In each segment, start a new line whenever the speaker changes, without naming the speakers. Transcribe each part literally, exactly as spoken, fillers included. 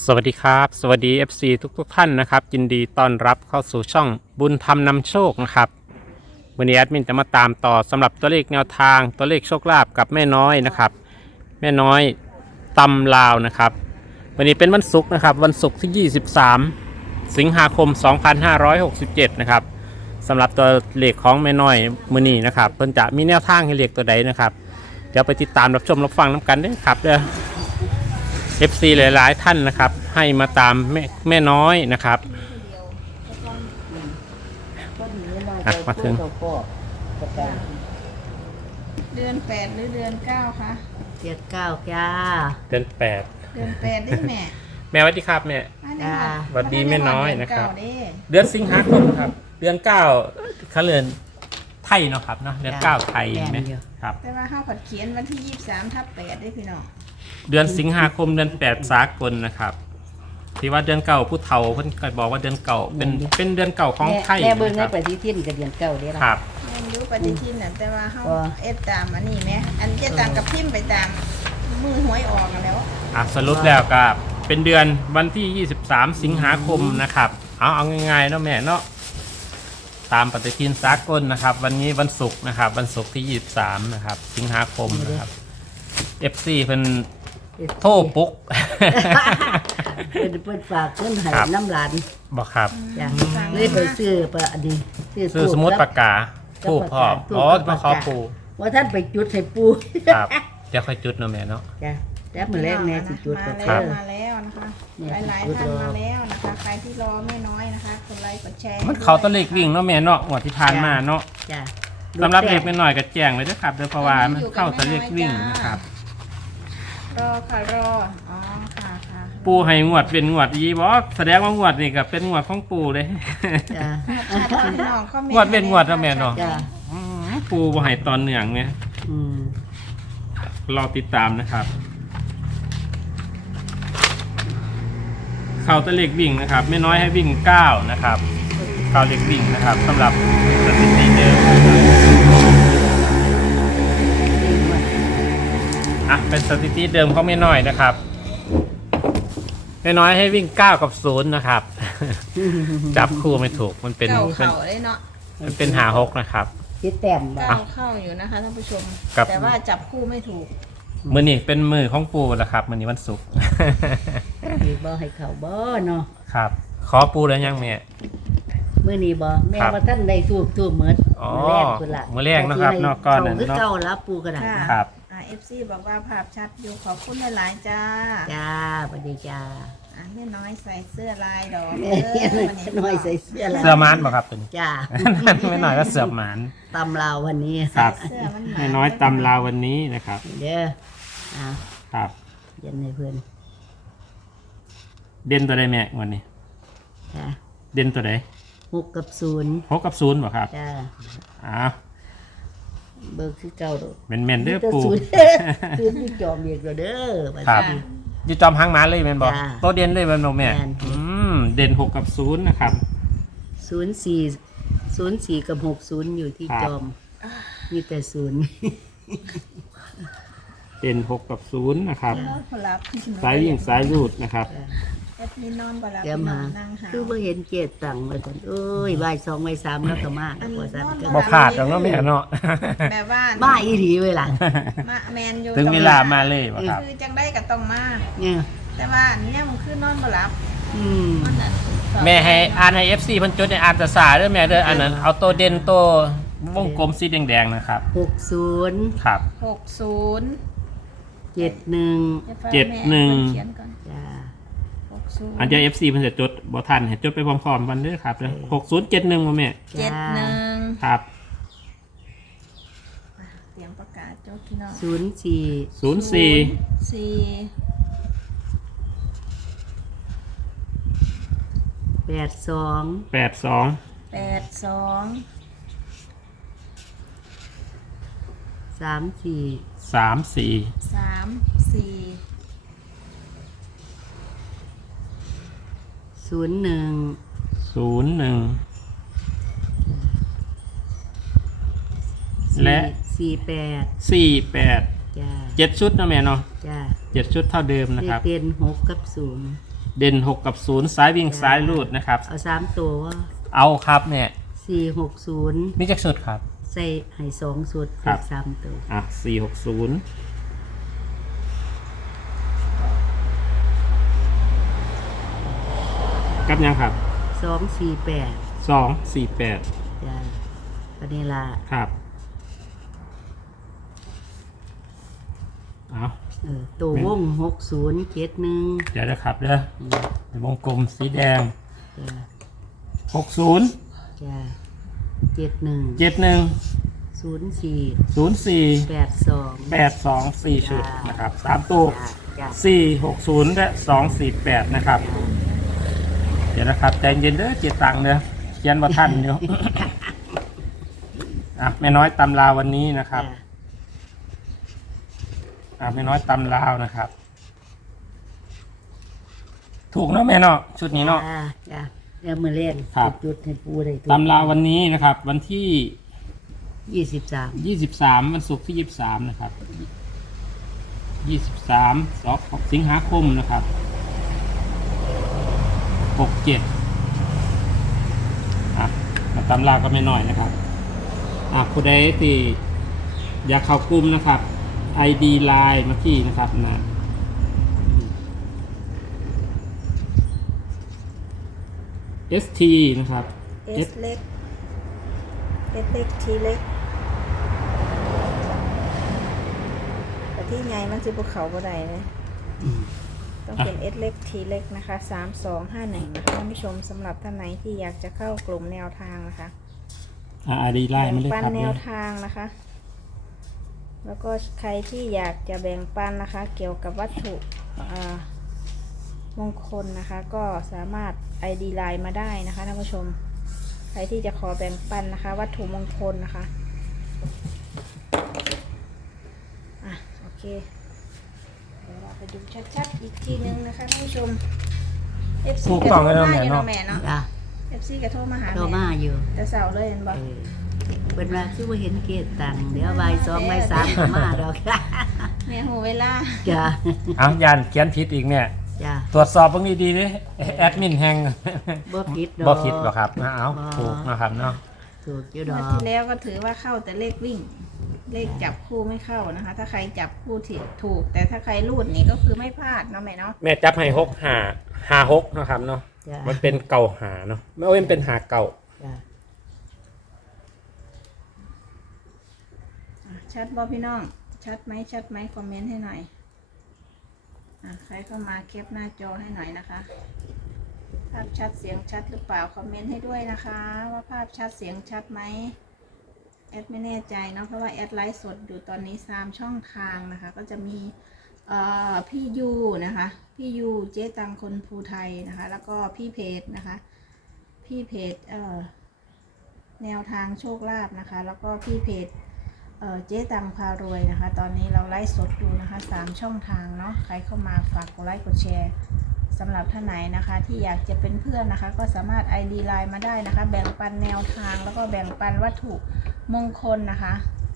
สวัสดีครับสวัสดี เอฟ ซี ทุกทุกท่านนะครับยินดีต้อนรับเข้าสู่ช่องบุญธรรมนำโชคนะครับวันนี้แอดมินจะมาตามต่อสำหรับตัวเลขแนวทางตัวเลขโชคลาภกับแม่น้อยนะครับแม่น้อยตำลาวนะครับวันนี้เป็นวันศุกร์นะครับวันศุกร์ที่ยี่สิบสามสิงหาคมสองพันห้าร้อยหกสิบเจ็ดนะครับสำหรับตัวเลขของแม่น้อยมื้อนี้นะครับเพิ่นจะมีแนวทางให้เลขตัวใดนะครับเดี๋ยวไปติดตามรับชมรับฟังน้ำกันด้วยครับเด้อเอฟ ซี หลายๆท่านนะครับให้มาตามแม่แม่น้อยนะครับอ่ะมาถึง
เดือนแปดหรือเดือนเก้าคะ
เดือนเก้าจ้า
เดือนแปด
เดือนแปดได้แม่
แม่สวัสดีครับแม่สวัสดีแม่น้อยนะครับเดือนสิงหาคมครับเดือนเก้าเขาเรือนไทยเนาะครับเนาะเดือนเก้าไทยไหมครับ
แต่ว่าข้าวผัดเขียนวันที่ยี่สิบสามทับแปดได้พี่น้อง
เดือนสิงหาคมเดือนแปดสากลนะครับที่ว่าเดือนเก่าผู้เฒ่าเพิ่นก็บอกว่าเดือนเก่าเป็นเป็นเดือนเก่าของไทย
แม่เบิ่งในปฏิทินกับเดือนเก้าเด้ล่ะ
ครับ
แม่รู้ปฏิทินน่ะแต่ว่าเฮาเอฟตามอันนี้แม่อันเจะตามกับพิมพ์ไปตามมือหวยออกแล้ว
อ่ะสรุปแล้วก็เป็นเดือนวันที่ยี่สิบสามสิงหาคมนะครับเอาเอาง่ายๆเนาะแม่เนาะตามปฏิทินสากลนะครับวันนี้วันศุกร์นะครับวันศุกร์ที่ยี่สิบสามนะครับสิงหาคมนะครับ เอฟ ซี เพิ่นโทรปุ๊ก
เป็นเพิ่นฝากเงินให้น้ำหลาน
บอกครับ
จ้ะเลยไปซื้อปะอันนี้
ซื้อสมุดปากกาผู้พ่ออ๋อมาขอปู
ว่าท่านไปจุดให้ปู
ครับเดี๋ยวค่อยจุดเนาะแม่เนาะ
จ้ะแล้วมื้อแรกแม่สิจุด
กับเธอมาแล้วนะคะหลายๆท่านมาแล้วนะคะใครที่รอแม่น้อยนะคะกดไลค์กดแชร์
มันเขาตัวเลขวิ่งเนาะแม่เนาะงวดที่ผ่านมาเนาะ
จ้ะ
สำหรับเลขแม่น้อยก็แจ้งไว้ด้วยครับโดยเพราะว่ามันเข้าตัวเลขวิ่งนะครับ
รอค่ะรออ๋อค่ะค่ะ
ปูให้งวดเป็นงวดยีบอกแสดงว่างวดนี่ก็เป็นงวดของปูเลย
จ้ะ
งวดเป็นงวดแล้วแม่เนาะปูบ่ให้ตอนเนื่องเนี่ยรอติดตามนะครับเข้าตัวเลขวิ่งนะครับไม่น้อยให้วิ่งเก้านะครับเข้าเลขวิ่งนะครับสำหรับสถิติเดิมอ่ะเป็นสถิติเดิมเขาไม่น้อยนะครับไม่น้อยให้วิ่งเก้ากับศูนย์นะครับจับคู่ไม่ถูกมันเป็น
เก้าเข้าเลยเนาะ
มันเป็นหาหกนะครับ
คิดแต้ม
เก้าเข้าอยู่นะคะท่านผู้ชมแต่ว่าจับคู่ไม่ถูก
มือนี่เป็นมือของปูแล้วครับมือนี้วันศุกร์
บ่ให้เข้าบ่เนาะ
ครับขอปูแล้วยังแม่
มื้อนี้บ่แม่ว่าท่านได้ทูบทูบหมด
มื้อแรกพุ่นล่ะมื้อแรกนะครับเนาะก่อนนั้น
เนาะเก่ารับปูกระดาษ
ครับ
อ่า เอฟ ซี บอกว่าภาพชัดอยู่ขอบคุณหลายๆจ้า
จ้าสวัสดีจ้า
อ่ะแม่น้อยใส่เสื้อลายดอก
เออแม่น้อยใส่เสื้อลาย
เสื้อมานบ่ครับตัวนี้
จ้า
แม่น้อยก็เสื้อมาน
ตำลาววันนี้
ครับแม่น้อยตำลาววันนี้นะครับ
เด้ออ่า
ครับ
เย็นให้เพื่อน
เด่นตัวใดแม่วันนี้
จ้า
เด่นตัวใด
หกกับศูนย์
หกกับศูนย์บ่ครับ
จ้า
อ้า
เบิกคือเก่าดอก
แม่นๆเด้อปู่
ศูนย์ที่จอมเรียกเด้อ
ครับอยู่จอมหางม้าเลยแม่นบ่ตัวเด่นเลยแม่นบ่แม่อืมเด่นหกกับศูนย์นะครับ
ศูนย์สี่ศูนย์สี่กับหกศูนย์อยู่ที่จอมมีแต่ศูนย์
เด่นหกกับศูนย์นะครับสายยิ่งสายรูดนะครับ
เดี๋ยวมาคือเมื่อเห็นเจตตังมาสันเอ้ยใบสองใบสามแล้วก็มากกว่าสัน
บ่พลาดแล้วเนาะแม่เนาะ
แบบว่า
บ้าอีหลีเวลา
มาแมนอยู่
ถึงเวลามาเลยบ่ครับ
คือจังได้กับต้องมา
เนี่ย
แต่ว่าเนี่ยมันคือนอนบ่หลับ
อืม
แม่ให้อ่านให้ เอฟ ซี เพิ่นจดในอ่านภาษาเด้อแม่เด้ออันนั้นเอาตัวเด่นตัววงกลมสีแดงๆนะครับ
หกศูนย์
ครับ
หกศูนย์
เจ็ดหนึ่ง
เจ็ดหนึ่ง
จ้า
อันจะ เอฟ ซี เพิ่นจะจดบ่ทันให้จดไปพร้อมๆกันเด้อครับเด้อหกศูนย์เจ็ดหนึ่งบ่แม่
เจ็ดหนึ่ง
ครับ
เตรียมประกาศจดพี่น้อง
ศูนย์สี่
ศูนย์สี่
สี่
แปดสอง
แปดสอง
แปดสอง
สามสี่
สามสี่
สามสี่
ศูนย์หนึ่ง
ศูนย์หนึ่งและ
สี่แปด
สี่แปด
จ้า
เจ็ดชุดนะแม่เนาะ
จ้า
เจ็ดชุดเท่าเดิมนะครับ
เต็นหกกับศูนย์
เด่นหกกับศูนย์ซ้ายวิ่งซ้ายรูดนะครับ
เอาสามตัวว่า
เอาครับเนี่ย
สี่หกศูนย์
มีจักชุดครับ
ใส่ให้สองสุด
ครับ
สามตัว
อ่ะสี่หกศูนย์กับยังครับ
สองสี่แปด
สองสี่แปด
จ้าปณิลา
ครับเอา
เออตัววงหกศูนย์เจ็ดหนึ่ง
เดี๋ยวนะครับเด้อวงกลมสีแดง
จ้า
หกศูนย์
จ้าเจ็ดหนึ่ง
เจ็ดหนึ่ง
ศูนย์สี่
ศูนย์สี่
แปดสอง
แปดสองสี่ชุดนะครับสามตัว
จ้า
สี่หกศูนย์และสองสี่แปดนะครับ เดี๋ยวนะครับใจเย็นเด้อเจ็ดตังค์เด้อเขียนว่าท่านเดี๋ยว อ่ะแม่น้อยตำลาววันนี้นะครับอ่ะแม่น้อยตำลาวนะครับ ถูกเนาะแม่เนาะชุดนี้เนาะ
จ้าจ้าเดี๋ยวมือเล่น
ครับ
จุดให้ปูได้
ตำลาววันนี้นะครับ วันที่
ยี่สิบสาม
ยี่สิบสามวันศุกร์ที่ยี่สิบสามนะครับยี่สิบสามสองสิงหาคมนะครับหกเจ็ดอ่ะมาตำลาวก็ไม่น้อยนะครับอ่ะผู้ใดที่อยากเข้ากลุ่มนะครับ ไอ ดี ไลน์มาที่นะครับนะ เอส ที นะครับ
S เล็ก S เล็ก T เล็กแต่ที่ไงมันจะภูเขาบ่ได้เลยต้องเป็น S เล็ก T เล็กนะคะสามสองห้าหนึ่งนะคะท่านผู้ชมสำหรับท่านไหนที่อยากจะเข้ากลุ่มแนวทางนะคะ
อ่า ไอ ดี ไลน์มาเลย
แบ่งปัน
ครับ
แน
เนี่
วย ทางนะคะ แล้วก็ใครที่อยากจะแบ่งปันนะคะ เกี่ยวกับวัตถุอ่ามงคลนะคะ ก็สามารถ ไอ ดี ไลน์มาได้นะคะท่านผู้ชม ใครที่จะขอแบ่งปันนะคะ วัตถุมงคลนะคะอ่ะโอเคเดี๋ยวเราไปดูชัดๆอีกทีนึงนะคะท่านผู้ชม เอฟ ซี
ถูก
กระ
ต้
โท
อง
ร
แล้ว
มา
แม่
อยู่
เนาะ
เนาะแม่เนาะ
จ้า
เอฟ ซี กระโทรมาหา
โทร
แม่
มาอยู่
แต่เสาร์เลยเห็นบอก
เออเป็นว่าคือว่าเห็นเกตตังค์เดี๋ยวใบายสองใบายสามก็มาดอก
แม่หูเวลา
จ้า
เอายันเขียนผิดอีกเนี่ย
จ้า
ตรวจสอบเบ้างดีๆดิแอดมินแฮง
บ่ผิดดอก
บ่ผิดหรอกครับนะเอาถูกนะครับเนาะ
ถูกอยู่ด
เมื่
อ
อก ที่แล้วก็ถือว่าเข้าแต่เลขวิ่ง เลขจับคู่ไม่เข้านะคะ ถ้าใครจับคู่ที่ถูก แต่ถ้าใครรูดนี่ก็คือไม่พลาดเนาะแม่เนาะ
แม่จับให้หกหาหาหกนะครับเนาะ
จ้า
มันเป็นเก่าหาเนาะไม่ว่ามันเป็นหาเก่า
จ้า
อ่ะชัดบอพี่น้อง ชัดไหมชัดไหมคอมเมนต์ให้หน่อยอ่ะใครเข้ามาแคปหน้าจอให้หน่อยนะคะภาพชัดเสียงชัดหรือเปล่าคอมเมนต์ให้ด้วยนะคะ ว่าภาพชัดเสียงชัดไหมแอดไม่แน่ใจเนาะเพราะว่าแอดไลฟ์สดอยู่ตอนนี้สามช่องทางนะคะ ก็จะมีเอ่อพี่ยูนะคะพี่ยูเจ๊ตังคนภูไทยนะคะ แล้วก็พี่เพจนะคะพี่เพจเอ่อแนวทางโชคลาภนะคะ แล้วก็พี่เพจเอ่อเจ๊ตังพารวยนะคะ ตอนนี้เราไลฟ์สดอยู่นะคะสามช่องทางเนาะใครเข้ามาฝากกดไลค์กดแชร์สำหรับท่านไหนนะคะ ที่อยากจะเป็นเพื่อนนะคะ ก็สามารถ ไอ ดี ไลน์มาได้นะคะ แบ่งปันแนวทางแล้วก็แบ่งปันวัตถุมงคลนะคะ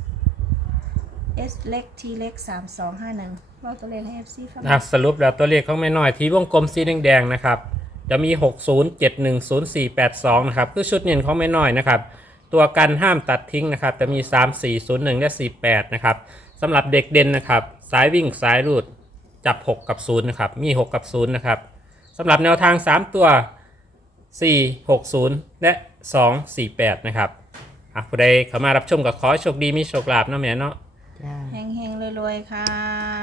S เล็ก T เล็กสามสองห้าหนึ่งว่าตัวเลขให้ เอฟ ซี ฟัง
อ่ะสรุปแล้วตัวเลขของแม่น้อยที่วงกลมสีแดงๆนะครับ จะมีหกศูนย์ เจ็ดหนึ่ง ศูนย์ สี่ แปด สองนะครับคือชุดเน้นของแม่น้อยนะครับ ตัวกันห้ามตัดทิ้งนะครับจะมีสาม สี่ ศูนย์ หนึ่งและสี่ แปดนะครับสำหรับเด็กเด่นนะครับสายวิ่งสายรูดจับหกกับศูนย์นะครับมีหกกับศูนย์นะครับสำหรับแนวทางสามตัวสี่ หก ศูนย์และสอง สี่ แปดนะครับอ่ะผู้ใดเข้ามารับชมก็ขอให้โชคดีมีโชคลาภเนาะแม่เนาะ
จ้า
เฮงๆรวยๆ ค่ะ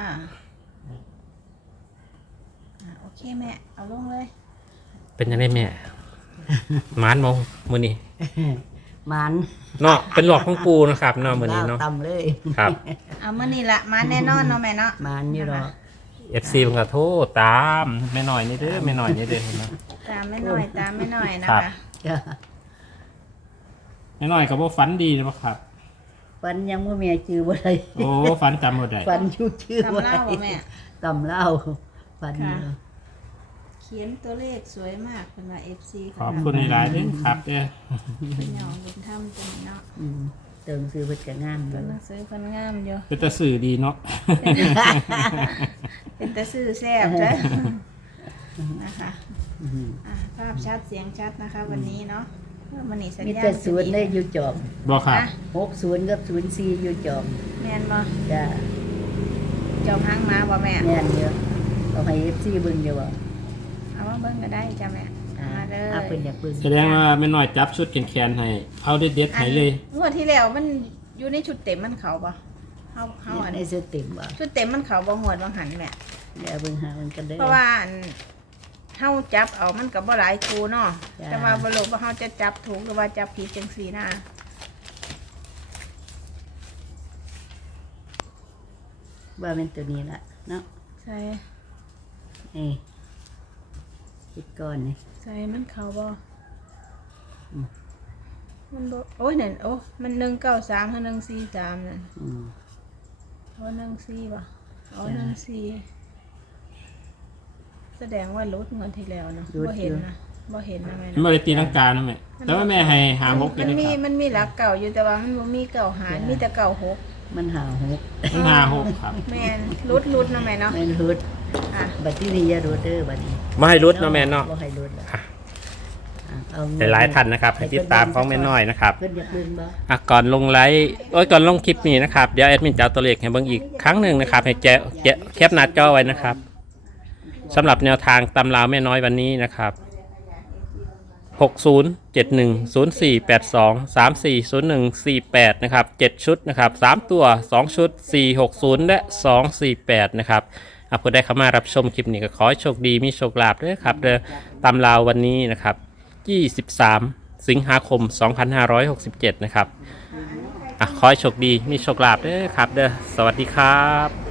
อ่ะ โอเคแม่ เอาลงเลย
เป็นยังไงแม่ หมานมองมือนี้
มัน
เนาะเป็นหลอกของปูนะครับเนาะมือนี้เนาะ
ต่ำเลย
ครับ
เอามื่อนี้ละมาแน่นอนเนาะแม่เนาะ
มันอยู่ดอก
เอฟซีมันก็โทษตามไม่หน่อยนี่เด้อไม่หน่อยนี่เด้อเห็นไหม
ตามไม่หน่อย ตามไม่หน่อยนะ
ครั
คะ
บ
จ้า
ไม่หน่อยก็บ่ฝันดีนะครับ
ฟันยังว่าเมียชื่อบ่ได้
โอ้ฝันจำหมดได้
ฟันชื่อชื่อ
ตำ
บ่
เล่า
ได้
บ่แม่
ตำเล่าฟัน
ค่ะ
เนาะ
เขียนตัวเลขสวยมากเป็นว่า เอฟ ซี
ขอบคุณในหลายๆเด้อครับเด้อ
เป็นหยองบุญธรรมตัวนี้เนาะ
อืมเติมซื้อเพิ่นก็งามอ
ตัว
ยู่
หนังสือคนงามอยู่
เป็นตาสื่อดีเนาะ
เป็นตาซื่อแซ่บจ้ะนะคะ
อื้อหือ
อ่ะภาพชัดเสียงชัดนะคะ วันนี้เนาะมันนี่สัญ
มี
ญาณ
แต่ศูนย์ได้อยู่จอม
บอกครับ
นะ
หกศูนย์กับศูนย์สี่อยู่จอม
แมนบ่
จ้า
จอมหางมาบ่แม่
แม่นเยอะเอาให้ เอฟ ซี เบิ่งอยู่บ่
เอามาเบิ่งก็ได้จ้ะแม่
อ่า
มาเลย
เอาเพิ่นอยากเบิ่ง
แสดงว่าแม่น้อยจับชุดแขนๆให้เอาเด็ดๆให้เลย
งวดที่แล้วมันอยู่ในชุดเต็มมันเขาบ่เฮาเฮาอัน
ในสเต็มบ่
ชุดเต็มมันเขาบ่งวดบางหันแม่
เดี๋ยวเบิ่งหามันกันเด้อ
เพราะว่าอันเฮาจับเอามันก็บ่หลายคูเนาะ
จ้า
แต่ว่าบ่รู้ว่าเฮาจะจับถูกหรือว่าจับผิดจังซี่นะ
ว่าเป็นตัวนี้ล่ะเนาะ
ใส่
นี่คิดก่อนนี่
ใส่มันเขาบ่
อืม
มันบ่โอ้ยนั่นโอ้มันหนึ่งเก้าสามกับหนึ่งสี่สามนั่น
อืม
โอ้หนึ่งสี่บ่โอ้
จ้า
หนึ่งสี่แสดงว่าลดเงินที่แล้วเนาะ
ลด
บ่เห็น
อยู่
นะบ่เห็นนะแม่
มัน
นะ
ไม่ได้ตีลังกานะแม่แต่ว่าแม่ให้หาหกอยู่
มัน
นะ
มี
ครับ
มันมีหลักเก่าอยู่แต่ว่ามันบ่มีเก่าหารมีแต่เก่าหก
มันหาหก
มันหาหกครับ
แม่นรุดรุดเนาะแม่เนาะ
แม่นรุด
อ่ะ
บัดที่นี่อย่ารุดเด้อบัดนี้
ไม่ให้รุดเนาะแม่เนาะ
บ่ให้รุดล่ะ
อ่ะ
อ่ะเอา
หลายๆท่านนะครับให้ติดตามของแม่น้อยนะครับ
เพิ่นอยากเบิ่งบ่
อ่ะก่อนลงไลฟ์โอ้ยก่อนลงคลิปนี้นะครับเดี๋ยวแอดมินจะเอาตัวเลขให้เบิ่งอีกครั้งหนึ่งนะครับให้แจแจแคปหน้าจอไว้นะครับสำหรับแนวทางตำราวแม่น้อยวันนี้นะครับหก ศูนย์ เจ็ด หนึ่ง ศูนย์ สี่ แปด สอง สาม สี่ ศูนย์ หนึ่ง สี่ แปดนะครับเจ็ดชุดนะครับสามตัวสองชุดสี่ หก ศูนย์ และสอง สี่ แปดนะครับอ่ะผู้ได้เข้ามารับชมคลิปนี้ก็ขอให้โชคดีมีโชคลาภด้วยครับเด้อตำราววันนี้นะครับยี่สิบสามสิงหาคมสองพันห้าร้อยหกสิบเจ็ดนะครับอ่ะขอให้โชคดีมีโชคลาภด้วยครับเด้อสวัสดีครับ